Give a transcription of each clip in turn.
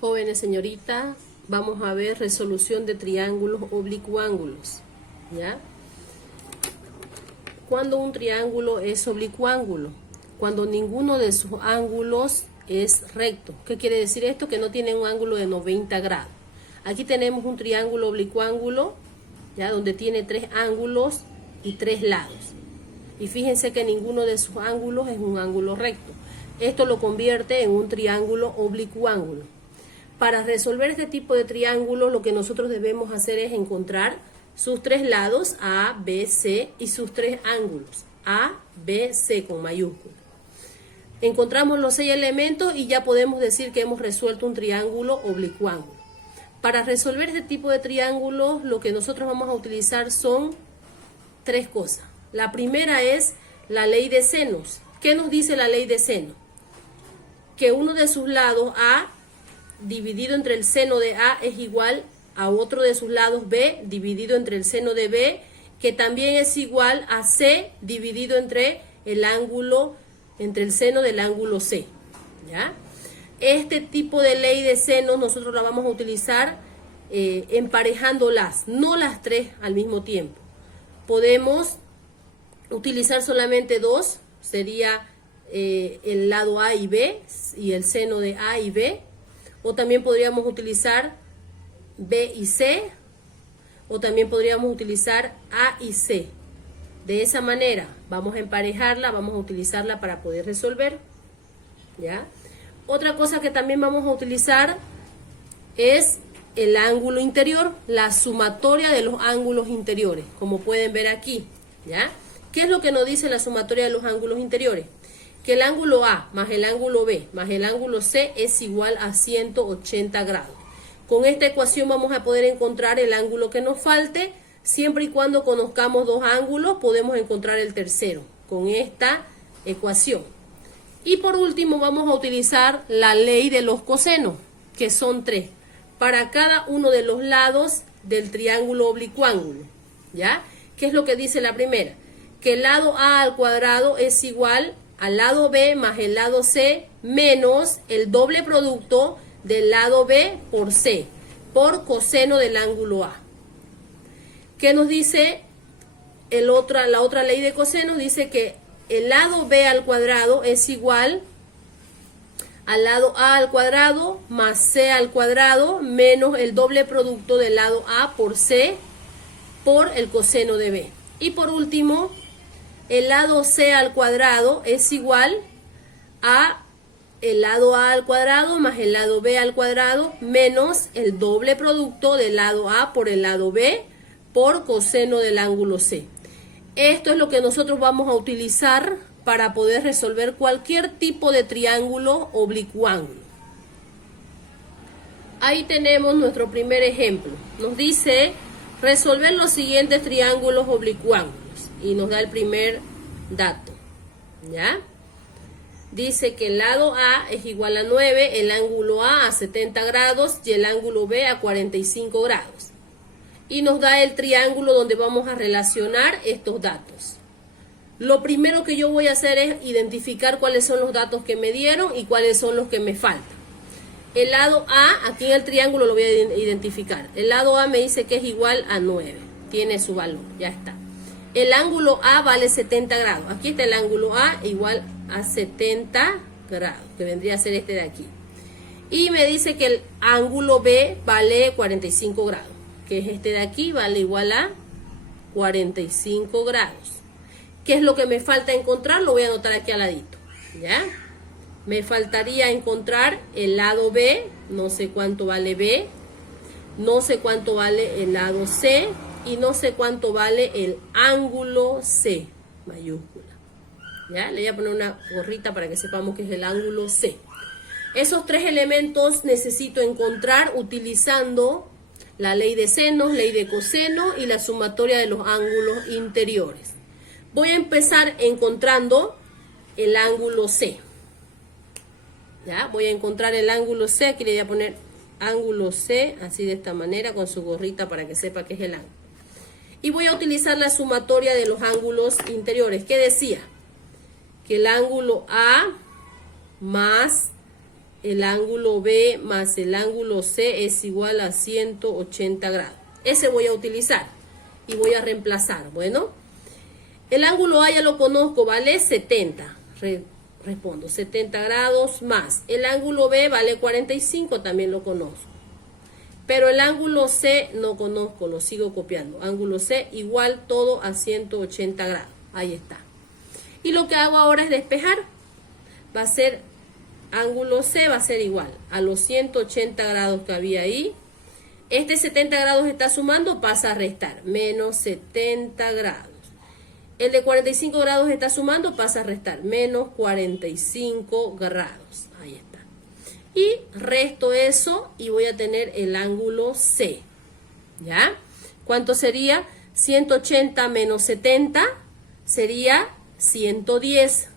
Jóvenes señoritas, vamos a ver resolución de triángulos oblicuángulos, ¿ya? Cuando un triángulo es oblicuángulo, cuando ninguno de sus ángulos es recto. ¿Qué quiere decir esto? Que no tiene un ángulo de 90 grados. Aquí tenemos un triángulo oblicuángulo, ¿ya? Donde tiene 3 ángulos y 3 lados. Y fíjense que ninguno de sus ángulos es un ángulo recto. Esto lo convierte en un triángulo oblicuángulo. Para resolver este tipo de triángulo, lo que nosotros debemos hacer es encontrar sus 3 lados, A, B, C, y sus 3 ángulos, A, B, C con mayúscula. Encontramos los 6 elementos y ya podemos decir que hemos resuelto un triángulo oblicuángulo. Para resolver este tipo de triángulos, lo que nosotros vamos a utilizar son 3 cosas. La primera es la ley de senos. ¿Qué nos dice la ley de seno? Que uno de sus lados, A, dividido entre el seno de A es igual a otro de sus lados, B, dividido entre el seno de B, que también es igual a C, dividido entre el ángulo, entre el seno del ángulo C, ¿ya? Este tipo de ley de senos nosotros la vamos a utilizar emparejándolas, no las 3 al mismo tiempo. Podemos utilizar solamente 2, sería el lado A y B, y el seno de A y B. O también podríamos utilizar B y C, o también podríamos utilizar A y C. De esa manera vamos a emparejarla, vamos a utilizarla para poder resolver, ¿ya? Otra cosa que también vamos a utilizar es el ángulo interior, la sumatoria de los ángulos interiores, como pueden ver aquí, ¿ya? ¿Qué es lo que nos dice la sumatoria de los ángulos interiores? Que el ángulo A más el ángulo B más el ángulo C es igual a 180 grados. Con esta ecuación vamos a poder encontrar el ángulo que nos falte. Siempre y cuando conozcamos 2 ángulos, podemos encontrar el tercero con esta ecuación. Y por último vamos a utilizar la ley de los cosenos, que son 3, para cada uno de los lados del triángulo oblicuángulo, ¿ya? ¿Qué es lo que dice la primera? Que el lado A al cuadrado es igual al lado B más el lado C menos el doble producto del lado B por C, por coseno del ángulo A. ¿Qué nos dice la otra ley de cosenos? Dice que el lado B al cuadrado es igual al lado A al cuadrado más C al cuadrado menos el doble producto del lado A por C por el coseno de B. Y por último, el lado C al cuadrado es igual a el lado A al cuadrado más el lado B al cuadrado menos el doble producto del lado A por el lado B por coseno del ángulo C. Esto es lo que nosotros vamos a utilizar para poder resolver cualquier tipo de triángulo oblicuángulo. Ahí tenemos nuestro primer ejemplo. Nos dice resolver los siguientes triángulos oblicuángulos. Y nos da el primer dato, ¿ya? Dice que el lado A es igual a 9, el ángulo A 70 grados y el ángulo B a 45 grados. Y nos da el triángulo donde vamos a relacionar estos datos. Lo primero que yo voy a hacer es identificar cuáles son los datos que me dieron y cuáles son los que me faltan. El lado A, aquí en el triángulo lo voy a identificar. El lado A me dice que es igual a 9, tiene su valor, ya está. El ángulo A vale 70 grados. Aquí está el ángulo A igual a 70 grados, que vendría a ser este de aquí. Y me dice que el ángulo B vale 45 grados, que es este de aquí, vale igual a 45 grados. ¿Qué es lo que me falta encontrar? Lo voy a anotar aquí al ladito, ¿ya? Me faltaría encontrar el lado B, no sé cuánto vale B, no sé cuánto vale el lado C, y no sé cuánto vale el ángulo C, mayúscula. ¿Ya? Le voy a poner una gorrita para que sepamos que es el ángulo C. Esos 3 elementos necesito encontrar utilizando la ley de senos, ley de coseno y la sumatoria de los ángulos interiores. Voy a empezar encontrando el ángulo C. ¿Ya? Voy a encontrar el ángulo C, aquí le voy a poner ángulo C, así de esta manera, con su gorrita para que sepa que es el ángulo. Y voy a utilizar la sumatoria de los ángulos interiores. ¿Qué decía? Que el ángulo A más el ángulo B más el ángulo C es igual a 180 grados. Ese voy a utilizar y voy a reemplazar. Bueno, el ángulo A ya lo conozco, vale 70. Respondo, 70 grados más. El ángulo B vale 45, también lo conozco. Pero el ángulo C no conozco, lo sigo copiando. Ángulo C igual todo a 180 grados. Ahí está. Y lo que hago ahora es despejar. Va a ser, ángulo C va a ser igual a los 180 grados que había ahí. Este 70 grados está sumando, pasa a restar. Menos 70 grados. El de 45 grados está sumando, pasa a restar. Menos 45 grados. Ahí está. Y resto eso y voy a tener el ángulo C. ¿Ya? ¿Cuánto sería? 180 menos 70 sería 110.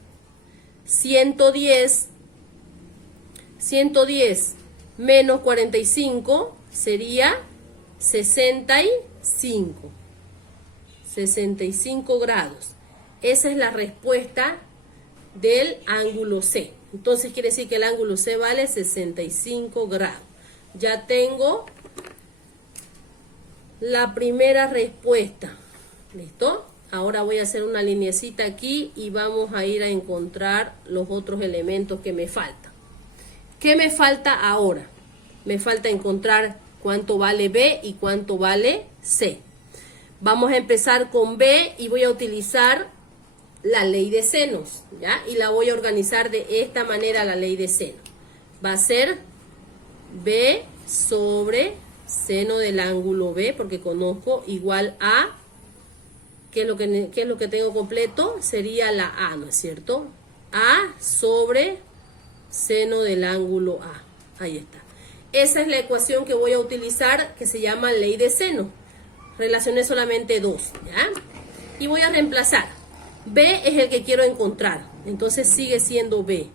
110 menos 45 sería 65. 65 grados. Esa es la respuesta del ángulo C. Entonces quiere decir que el ángulo C vale 65 grados. Ya tengo la primera respuesta. ¿Listo? Ahora voy a hacer una lineecita aquí y vamos a ir a encontrar los otros elementos que me faltan. ¿Qué me falta ahora? Me falta encontrar cuánto vale B y cuánto vale C. Vamos a empezar con B y voy a utilizar la ley de senos, ¿ya? Y la voy a organizar de esta manera, la ley de seno. Va a ser B sobre seno del ángulo B, porque conozco, igual a, ¿qué es lo que tengo completo? Sería la A, ¿no es cierto? A sobre seno del ángulo A. Ahí está. Esa es la ecuación que voy a utilizar, que se llama ley de seno. Relacioné solamente dos, ¿ya? Y voy a reemplazar. B es el que quiero encontrar, entonces sigue siendo B,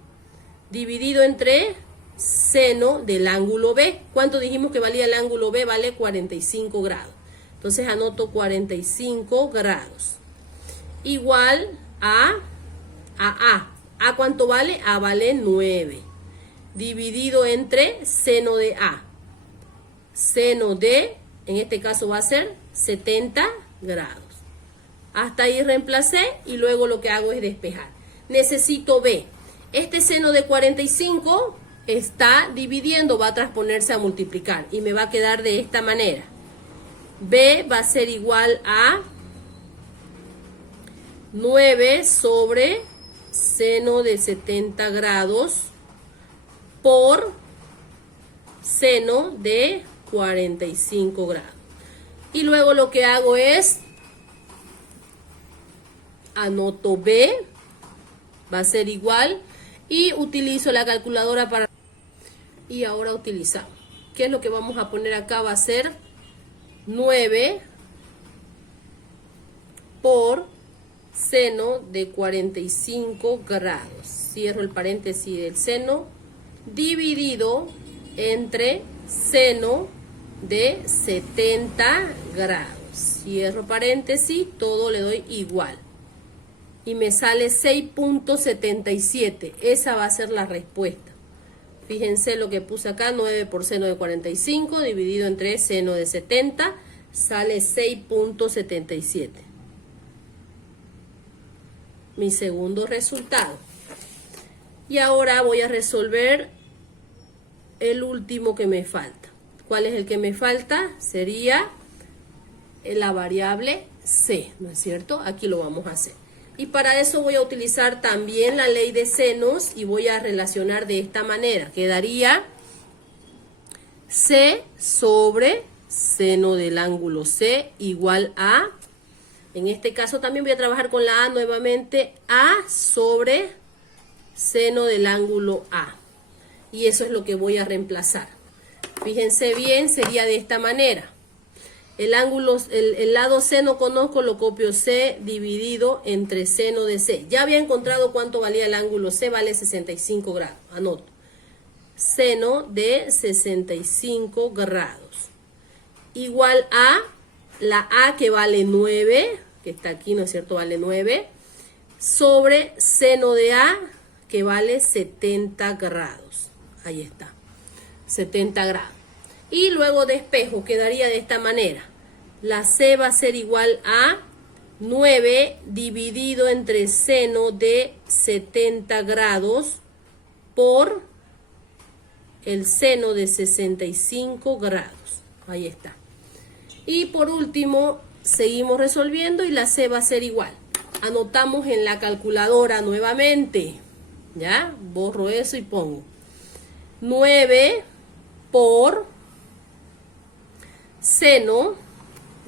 dividido entre seno del ángulo B. ¿Cuánto dijimos que valía el ángulo B? Vale 45 grados. Entonces anoto 45 grados. Igual a A. ¿A cuánto vale? A vale 9. Dividido entre seno de A. Seno de, en este caso va a ser 70 grados. Hasta ahí reemplacé y luego lo que hago es despejar. Necesito B. Este seno de 45 está dividiendo, va a transponerse a multiplicar y me va a quedar de esta manera. B va a ser igual a 9 sobre seno de 70 grados por seno de 45 grados. Y luego lo que hago es anoto B, va a ser igual, y utilizo la calculadora para... Y ahora utilizamos. ¿Qué es lo que vamos a poner acá? Va a ser 9 por seno de 45 grados. Cierro el paréntesis del seno, dividido entre seno de 70 grados. Cierro paréntesis, todo le doy igual. Y me sale 6.77. Esa va a ser la respuesta. Fíjense lo que puse acá, 9 por seno de 45 dividido entre seno de 70, sale 6.77. Mi segundo resultado. Y ahora voy a resolver el último que me falta. ¿Cuál es el que me falta? Sería la variable C, ¿no es cierto? Aquí lo vamos a hacer. Y para eso voy a utilizar también la ley de senos y voy a relacionar de esta manera. Quedaría C sobre seno del ángulo C igual a, en este caso también voy a trabajar con la A nuevamente, A sobre seno del ángulo A. Y eso es lo que voy a reemplazar. Fíjense bien, sería de esta manera. El lado C no conozco, lo copio C dividido entre seno de C. Ya había encontrado cuánto valía el ángulo C, vale 65 grados. Anoto. Seno de 65 grados. Igual a la A que vale 9, que está aquí, ¿no es cierto? Vale 9. Sobre seno de A que vale 70 grados. Ahí está, 70 grados. Y luego despejo, quedaría de esta manera. La C va a ser igual a 9 dividido entre seno de 70 grados por el seno de 65 grados. Ahí está. Y por último, seguimos resolviendo y la C va a ser igual. Anotamos en la calculadora nuevamente. ¿Ya? Borro eso y pongo 9 por seno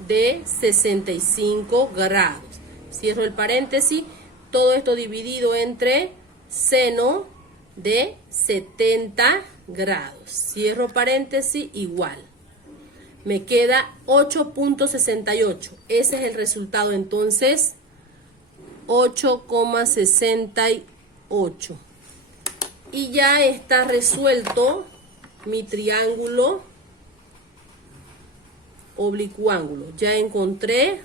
de 65 grados. Cierro el paréntesis. Todo esto dividido entre seno de 70 grados. Cierro paréntesis, igual. Me queda 8.68. Ese es el resultado entonces. 8,68. Y ya está resuelto mi triángulo oblicuángulo. Ya encontré